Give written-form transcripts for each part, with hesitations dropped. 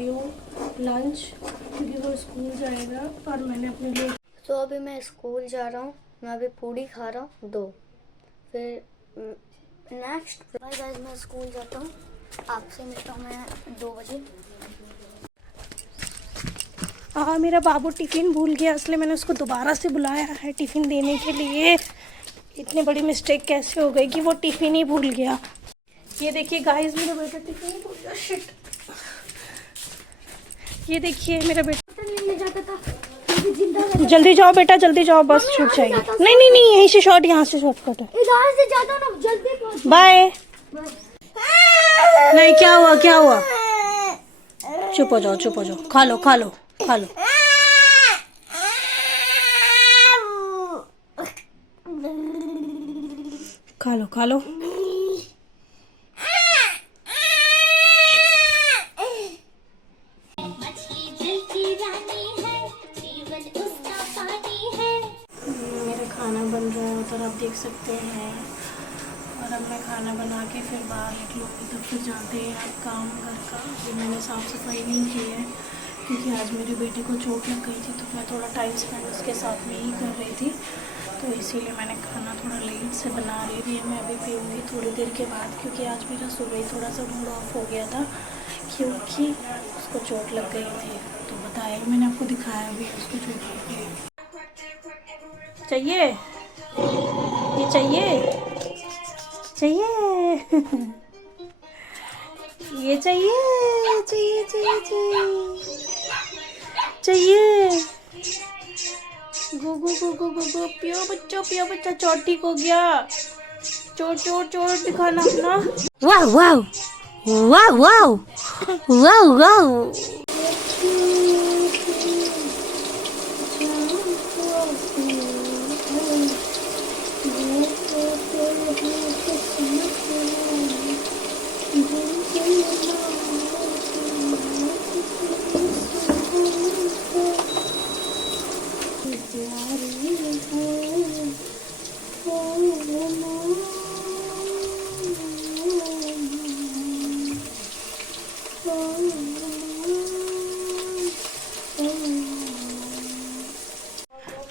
रही हूँ लंच, क्योंकि वो स्कूल जाएगा और मैंने अपने लिए। तो अभी मैं स्कूल जा रहा हूँ, मैं अभी पूड़ी खा रहा हूँ 2, फिर नेक्स्ट बाय गाइस मैं स्कूल जाता हूँ, आपसे मिलता हूँ मैं 2 बजे। हाँ, मेरा बाबू टिफ़िन भूल गया, इसलिए मैंने उसको दोबारा से बुलाया है टिफ़िन देने के लिए। इतनी बड़ी मिस्टेक कैसे हो गई कि वो टिफ़िन ही भूल गया। ये देखिए गाइस, मेरा बेटा टिफ़िन भूल गया, शिट। ये देखिए मेरा बेटा ले जाता था, जल्दी जाओ बेटा, जल्दी जाओ, बस छूट जाएगी। नहीं नहीं नहीं, यहीं से शॉर्ट, यहाँ से शॉर्टकट है। इधर से जाता ना, जल्दी बाय। नहीं, क्या हुआ, क्या हुआ? चुप हो जाओ, चुप हो जाओ, खा लो खा लो खा लो। खा लो खा लो। मेरा खाना बन रहा है उधर, आप देख सकते हैं। और अब मैं खाना बना के फिर बाहर निकलूँ, तब फिर जाते हैं आप काम घर का। जो मैंने साफ़ सफाई नहीं की है, क्योंकि आज मेरे बेटे को चोट लग गई थी, तो मैं थोड़ा टाइम स्पेंड उसके साथ में ही कर रही थी, तो इसीलिए मैंने खाना थोड़ा लेट से बना रही थी। मैं अभी पीऊँगी थोड़ी देर के बाद, क्योंकि आज मेरा सुबह ही थोड़ा सा मूड ऑफ हो गया था, क्योंकि उसको चोट लग गई थी। तो बताया, मैंने आपको दिखाया भी उसको चोट लग गई। चाहिए ये, चाहिए चाहिए ये चाहिए चाहिए चाहिए चाहिए चाहिए। गो गो गो गो गो गो, पियो बच्चों पियो बच्चा, चोट ठीक हो गया। चोट चोट चोट दिखाना अपना। वाह वाह वाह वाह वाह वाह।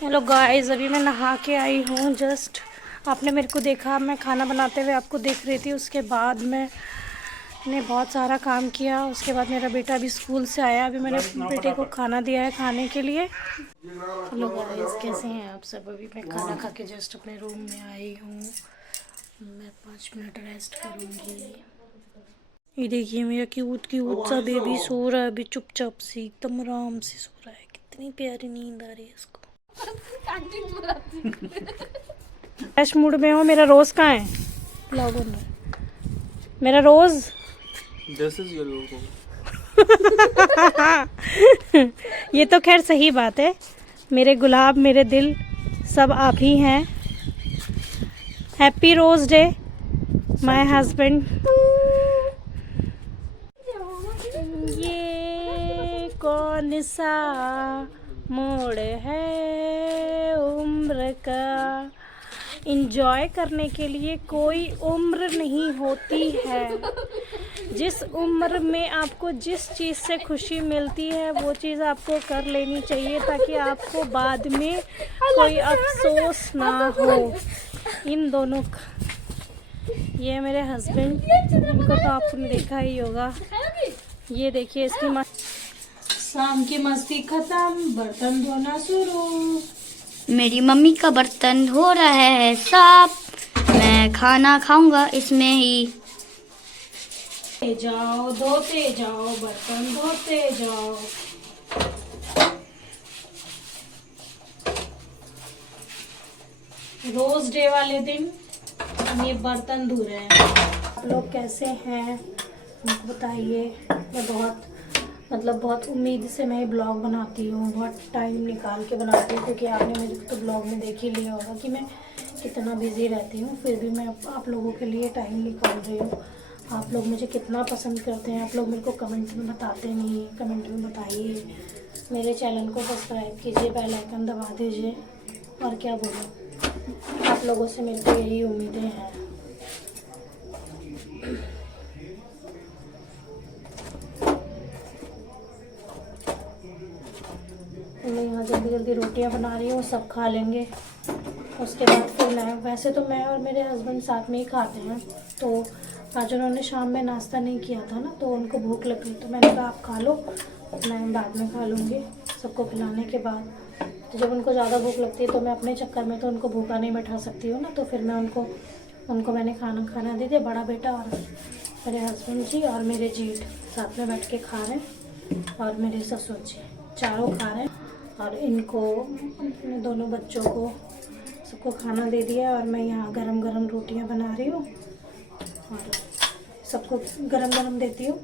हेलो गाइस, अभी मैं नहा के आई हूँ जस्ट। आपने मेरे को देखा, मैं खाना बनाते हुए आपको देख रही थी। उसके बाद मैंने बहुत सारा काम किया। उसके बाद मेरा बेटा अभी स्कूल से आया, अभी मैंने बेटे को खाना दिया है खाने के लिए। हेलो गाइस, कैसे हैं आप सब? अभी मैं खाना खा के जस्ट अपने रूम में आई हूँ। मैं 5 मिनट रेस्ट करूँगी। ये देखिए मेरा क्यूट क्यूट सा बेबी सो रहा है अभी, चुपचाप से एकदम आराम से सो रहा है। कितनी प्यारी नींद आ रही है इसको। फ्रेश मूड में हो। मेरा रोज कहाँ है? ब्लॉग बन रहा है मेरा रोज। This is your logo. ये तो खैर सही बात है। मेरे गुलाब, मेरे दिल सब आप ही हैं। Happy rose day my husband. ये कौन सा मोड़ है उम्र का? इंजॉय करने के लिए कोई उम्र नहीं होती है। जिस उम्र में आपको जिस चीज़ से खुशी मिलती है वो चीज़ आपको कर लेनी चाहिए, ताकि आपको बाद में कोई अफसोस ना हो। इन दोनों का, ये मेरे हस्बैंड, इनको तो आपने देखा ही होगा। ये देखिए इसकी शाम की मस्ती खत्म, बर्तन धोना शुरू। मेरी मम्मी का बर्तन हो रहा है साफ, मैं खाना खाऊंगा इसमें ही। जाओ धोते जाओ, बर्तन धोते जाओ। रोज डे वाले दिन ये बर्तन धो रहे हैं। आप लोग कैसे हैं बताइए। मैं बहुत उम्मीद से मैं ये ब्लॉग बनाती हूँ, बहुत टाइम निकाल के बनाती हूँ, क्योंकि आपने मेरे तो ब्लॉग में देख ही लिया होगा कि मैं कितना बिजी रहती हूँ। फिर भी मैं आप लोगों के लिए टाइम निकाल रही हूँ। आप लोग मुझे कितना पसंद करते हैं, आप लोग मेरे को कमेंट में बताते नहीं। कमेंट में बताइए। मेरे चैनल को सब्सक्राइब कीजिए, बेल आइकन दबा दीजिए। और क्या बोलूँ, आप लोगों से मेरे को यही उम्मीदें हैं। जल्दी रोटियां बना रही हूँ, सब खा लेंगे। उसके बाद फिर वैसे तो मैं और मेरे हस्बैंड साथ में ही खाते हैं, तो आज उन्होंने शाम में नाश्ता नहीं किया था ना, तो उनको भूख लगी, तो मैंने कहा आप खा लो, मैं बाद में खा लूँगी सबको खिलाने के बाद। तो जब उनको ज़्यादा भूख लगती है तो मैं अपने चक्कर में तो उनको भूखा नहीं बैठा सकती हूँ ना, तो फिर मैं उनको मैंने खाना दे दिया। बड़ा बेटा और मेरे हस्बैंड जी और मेरे जेठ साथ में बैठ के खा रहे हैं, और मेरे ससुर जी, चारों खा रहे हैं। और इनको, अपने दोनों बच्चों को सबको खाना दे दिया, और मैं यहाँ गरम गरम रोटियाँ बना रही हूँ और सबको गरम गरम देती हूँ।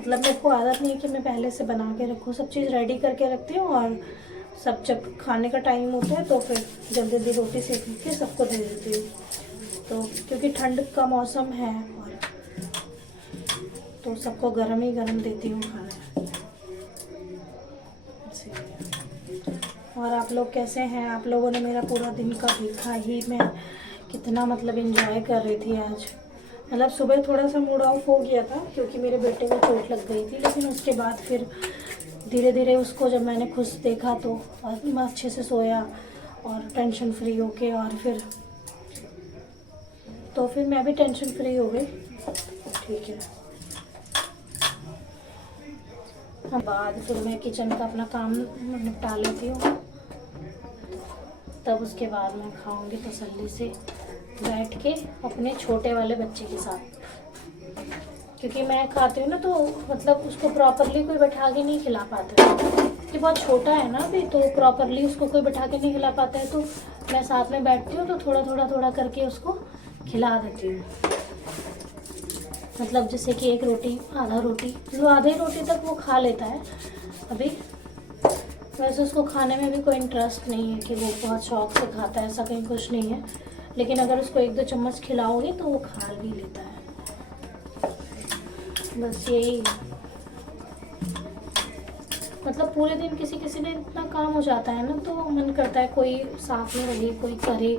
मतलब मेरे को आदत नहीं है कि मैं पहले से बना के रखूँ, सब चीज़ रेडी करके रखती हूँ, और सब जब खाने का टाइम होता है तो फिर जल्दी जल्दी रोटी सेक के सबको दे देती हूँ। तो क्योंकि ठंड का मौसम है, और तो सबको गरम ही गरम देती हूँ खाना। और आप लोग कैसे हैं? आप लोगों ने मेरा पूरा दिन का देखा ही, मैं कितना मतलब एंजॉय कर रही थी आज। मतलब सुबह थोड़ा सा मूड ऑफ हो गया था क्योंकि मेरे बेटे को चोट लग गई थी, लेकिन उसके बाद फिर धीरे धीरे उसको जब मैंने खुश देखा तो और मैं अच्छे से सोया और टेंशन फ्री होके, और फिर मैं भी टेंशन फ्री हो गई। ठीक है, बाद फिर मैं किचन का अपना काम निपटा लेती हूँ, तब उसके बाद मैं खाऊंगी तसल्ली से बैठ के अपने छोटे वाले बच्चे के साथ। क्योंकि मैं खाती हूँ ना, तो मतलब उसको प्रॉपरली कोई बैठा के नहीं खिला पाता है, कि बहुत छोटा है ना अभी, तो प्रॉपरली उसको कोई बैठा के नहीं खिला पाता है। तो मैं साथ में बैठती हूँ तो थोड़ा करके उसको खिला देती हूँ। मतलब जैसे कि एक रोटी, आधा रोटी, जो आधे रोटी तक वो खा लेता है अभी। वैसे उसको खाने में भी कोई इंटरेस्ट नहीं है कि वो बहुत शौक से खाता है, ऐसा कहीं कुछ नहीं है। लेकिन अगर उसको 1-2 चम्मच खिलाओगे तो वो खा भी लेता है। बस यही, मतलब पूरे दिन किसी दिन इतना काम हो जाता है ना, तो मन करता है कोई साथ में रहे, कोई करे।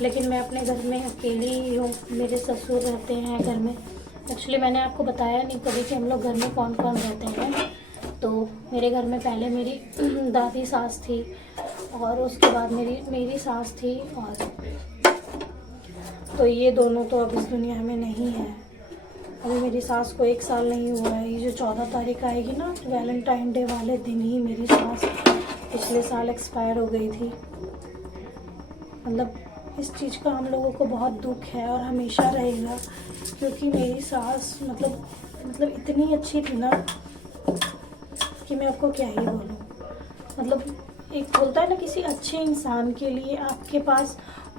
लेकिन मैं अपने घर में अकेली ही हूँ, मेरे ससुर रहते हैं घर में। एक्चुअली मैंने आपको बताया नहीं कभी कि हम लोग घर में कौन कौन रहते हैं। तो मेरे घर में पहले मेरी दादी सास थी, और उसके बाद मेरी सास थी, और तो ये दोनों तो अब इस दुनिया में नहीं है। अभी मेरी सास को 1 साल नहीं हुआ है। ये जो 14 तारीख आएगी ना, वैलेंटाइन डे वाले दिन ही मेरी सास पिछले साल एक्सपायर हो गई थी। मतलब इस चीज़ का हम लोगों को बहुत दुख है और हमेशा रहेगा, क्योंकि मेरी सास मतलब इतनी अच्छी थी ना कि मैं आपको क्या ही बोलूँ। मतलब एक बोलता है ना, किसी अच्छे इंसान के लिए आपके पास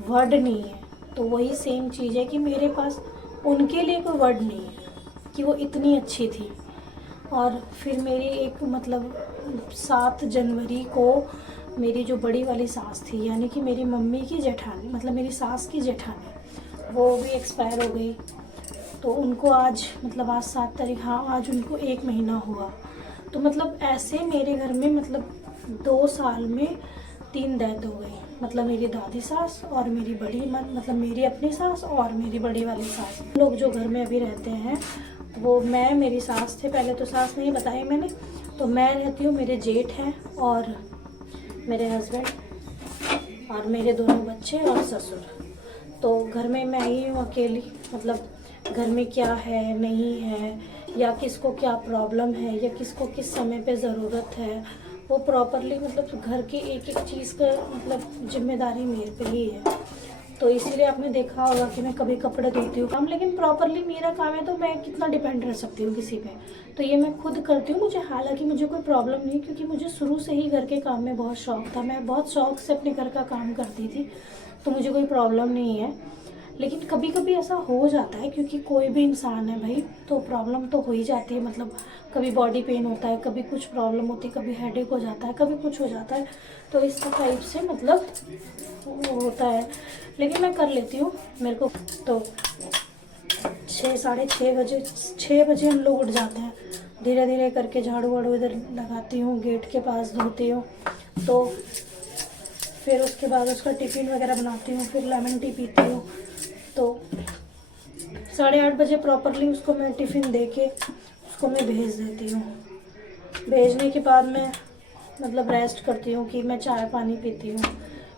वर्ड नहीं है, तो वही सेम चीज़ है कि मेरे पास उनके लिए कोई वर्ड नहीं है कि वो इतनी अच्छी थी। और फिर मेरी एक मतलब 7 जनवरी को मेरी जो बड़ी वाली सास थी, यानी कि मेरी मम्मी की जेठानी, मतलब मेरी सास की जेठानी, वो भी एक्सपायर हो गई। तो उनको आज 7 तारीख, हाँ आज उनको 1 महीना हुआ। तो मतलब ऐसे मेरे घर में 2 साल में 3 डेथ हो गई। मतलब मेरी दादी सास और मेरी बड़ी मतलब मेरी अपनी सास और मेरी बड़ी वाली सास। लोग जो घर में अभी रहते हैं वो मैं, मेरी सास थे, पहले तो सास नहीं बताई मैंने, तो मैं रहती हूँ, मेरे जेठ हैं और मेरे हस्बैंड और मेरे दोनों बच्चे और ससुर। तो घर में मैं ही हूँ अकेली। मतलब घर में क्या है नहीं है, या किसको क्या प्रॉब्लम है, या किसको किस समय पे ज़रूरत है, वो प्रॉपरली घर की एक एक चीज़ का जिम्मेदारी मेरे पे ही है। तो इसीलिए आपने देखा होगा कि मैं कभी कपड़े धोती हूँ काम, लेकिन प्रॉपरली मेरा काम है, तो मैं कितना डिपेंड रह सकती हूँ किसी पे। तो ये मैं खुद करती हूँ। हालांकि मुझे कोई प्रॉब्लम नहीं, क्योंकि मुझे शुरू से ही घर के काम में बहुत शौक था। मैं बहुत शौक से अपने घर का काम करती थी, तो मुझे कोई प्रॉब्लम नहीं है। लेकिन कभी कभी ऐसा हो जाता है, क्योंकि कोई भी इंसान है भाई, तो प्रॉब्लम तो हो ही जाती है। कभी बॉडी पेन होता है, कभी कुछ प्रॉब्लम होती है, कभी हेडेक हो जाता है, कभी कुछ हो जाता है। तो इस टाइप से वो होता है, लेकिन मैं कर लेती हूँ। मेरे को तो 6 बजे हम लोग उठ जाते हैं। धीरे धीरे करके झाड़ू वाड़ू इधर लगाती हूँ, गेट के पास धोती हूँ, तो फिर उसके बाद उसका टिफ़िन वगैरह बनाती हूँ, फिर लेमन टी पीती हूँ। तो 8:30 बजे प्रॉपरली उसको मैं टिफ़िन दे के उसको मैं भेज देती हूँ। भेजने के बाद मैं मतलब रेस्ट करती हूँ कि मैं चाय पानी पीती हूँ,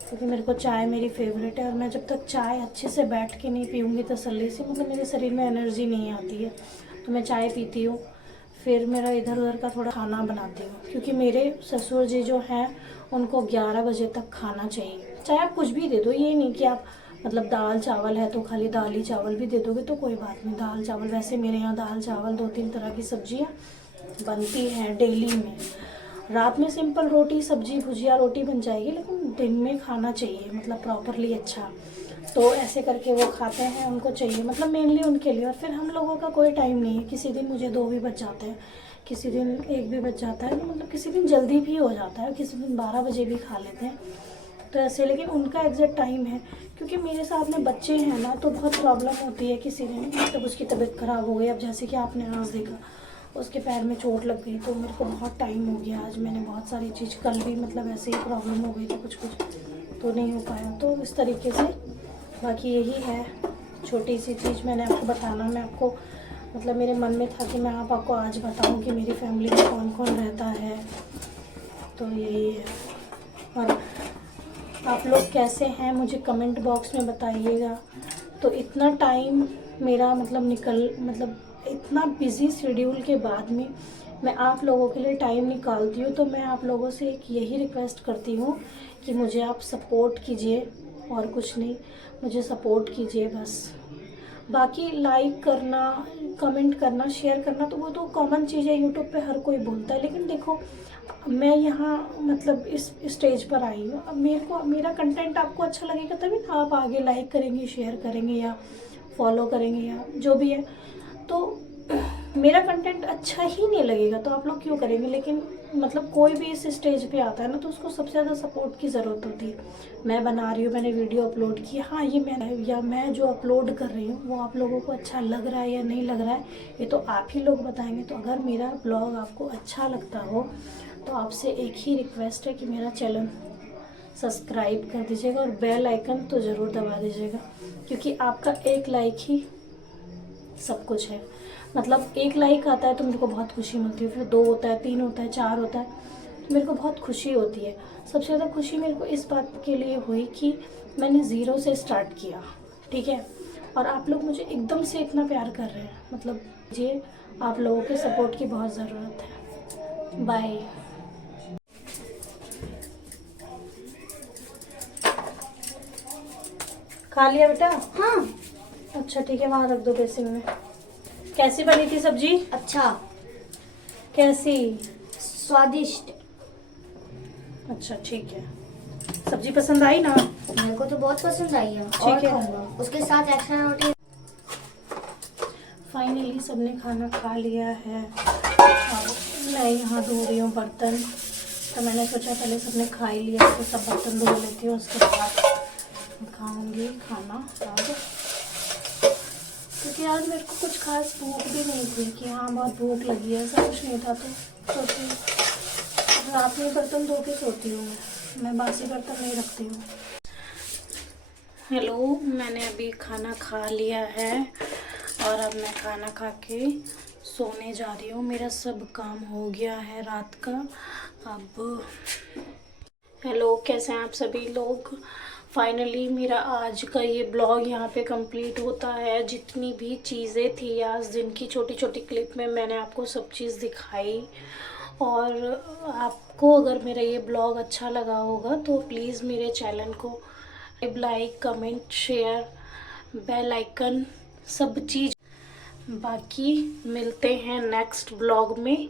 क्योंकि मेरे को चाय मेरी फेवरेट है। और मैं जब तक चाय अच्छे से बैठ के नहीं पीऊँगी तसल्ली से, मतलब मेरे शरीर में एनर्जी नहीं आती है। तो मैं चाय पीती हूँ, फिर मेरा इधर उधर का थोड़ा खाना बनाती हूँ, क्योंकि मेरे ससुर जी जो हैं उनको 11 बजे तक खाना चाहिए। चाहे आप कुछ भी दे दो, ये नहीं कि आप मतलब दाल चावल है तो खाली दाल ही चावल भी दे दोगे तो कोई बात नहीं। दाल चावल, वैसे मेरे यहाँ दाल चावल 2-3 तरह की सब्जियाँ बनती हैं डेली में। रात में सिंपल रोटी सब्जी भुजिया रोटी बन जाएगी, लेकिन दिन में खाना चाहिए मतलब प्रॉपरली अच्छा। तो ऐसे करके वो खाते हैं, उनको चाहिए मतलब मेनली उनके लिए। और फिर हम लोगों का कोई टाइम नहीं है, किसी दिन मुझे 2 भी बज जाते हैं, किसी दिन 1 भी बज जाता है, तो मतलब किसी दिन जल्दी भी हो जाता है, किसी दिन 12 बजे भी खा लेते हैं। तो ऐसे, लेकिन उनका एग्जैक्ट टाइम है, क्योंकि मेरे साथ में बच्चे हैं ना, तो बहुत प्रॉब्लम होती है। किसी दिन मतलब उसकी तबीयत ख़राब हो गई, अब जैसे कि आपने आज देखा उसके पैर में चोट लग गई, तो मेरे को बहुत टाइम हो गया। आज मैंने बहुत सारी चीज़, कल भी मतलब ऐसे ही प्रॉब्लम हो गई थी कुछ तो नहीं हो पाया। तो इस तरीके से बाकी यही है छोटी सी चीज़ मैंने आपको बताना। मैं आपको मतलब मेरे मन में था कि मैं आपको आज बताऊं कि मेरी फैमिली में कौन कौन रहता है, तो यही है। और आप लोग कैसे हैं मुझे कमेंट बॉक्स में बताइएगा। तो इतना टाइम मेरा मतलब इतना बिज़ी शेड्यूल के बाद में मैं आप लोगों के लिए टाइम निकालती हूँ। तो मैं आप लोगों से एक यही रिक्वेस्ट करती हूँ कि मुझे आप सपोर्ट कीजिए, और कुछ नहीं, मुझे सपोर्ट कीजिए बस। बाकी लाइक करना, कमेंट करना, शेयर करना तो वो तो कॉमन चीज़ है, यूट्यूब पे हर कोई बोलता है। लेकिन देखो मैं यहाँ मतलब इस स्टेज पर आई हूँ, अब मेरा कंटेंट आपको अच्छा लगेगा तभी ना आप आगे लाइक करेंगे, शेयर करेंगे या फॉलो करेंगे या जो भी है। तो मेरा कंटेंट अच्छा ही नहीं लगेगा तो आप लोग क्यों करेंगे। लेकिन मतलब कोई भी इस स्टेज पे आता है ना, तो उसको सबसे ज़्यादा सपोर्ट की ज़रूरत होती है। मैं बना रही हूँ, मैंने वीडियो अपलोड की, हाँ ये मैं जो अपलोड कर रही हूँ वो आप लोगों को अच्छा लग रहा है या नहीं लग रहा है, ये तो आप ही लोग बताएंगे। तो अगर मेरा ब्लॉग आपको अच्छा लगता हो तो आपसे एक ही रिक्वेस्ट है कि मेरा चैनल सब्सक्राइब कर दीजिएगा और बेल आइकन तो ज़रूर दबा दीजिएगा, क्योंकि आपका एक लाइक ही सब कुछ है। मतलब एक लाइक आता है तो मेरे को बहुत खुशी मिलती है, फिर 2 होता है, 3 होता है, 4 होता है, तो मेरे को बहुत खुशी होती है। सबसे ज़्यादा खुशी मेरे को इस बात के लिए हुई कि मैंने ज़ीरो से स्टार्ट किया, ठीक है, और आप लोग मुझे एकदम से इतना प्यार कर रहे हैं। मतलब मुझे आप लोगों के सपोर्ट की बहुत ज़रूरत है। बाय। खा लिया बेटा? हाँ। अच्छा ठीक है, वहाँ रख दो बेसिन में। कैसी बनी थी सब्जी? अच्छा, कैसी? स्वादिष्ट। अच्छा ठीक है। सब्जी पसंद आई ना? मेरे को तो बहुत पसंद आई है, ठीक और है। खाऊंगा उसके साथ एक्स्ट्रा रोटी। फाइनली सबने खाना खा लिया है और मैं यहाँ धो रही हूँ बर्तन। तो मैंने सोचा पहले सबने खा ही लिया तो सब बर्तन धो लेती हूँ, उसके बाद खाऊंगी खाना आज। क्योंकि आज मेरे को कुछ खास भूख भी नहीं थी कि हाँ बहुत भूख लगी है, ऐसा कुछ नहीं था। तो सोची रात में बर्तन धो के सोती हूँ, मैं बासी बर्तन नहीं रखती हूँ। हेलो, मैंने अभी खाना खा लिया है और अब मैं खाना खा के सोने जा रही हूँ। मेरा सब काम हो गया है रात का। अब हेलो, कैसे हैं आप सभी लोग? फाइनली मेरा आज का ये ब्लॉग यहाँ पे कंप्लीट होता है। जितनी भी चीज़ें थी आज दिन की, छोटी छोटी क्लिप में मैंने आपको सब चीज़ दिखाई। और आपको अगर मेरा ये ब्लॉग अच्छा लगा होगा तो प्लीज़ मेरे चैनल को like, comment, share, bell icon सब चीज़। बाकी मिलते हैं नेक्स्ट ब्लॉग में।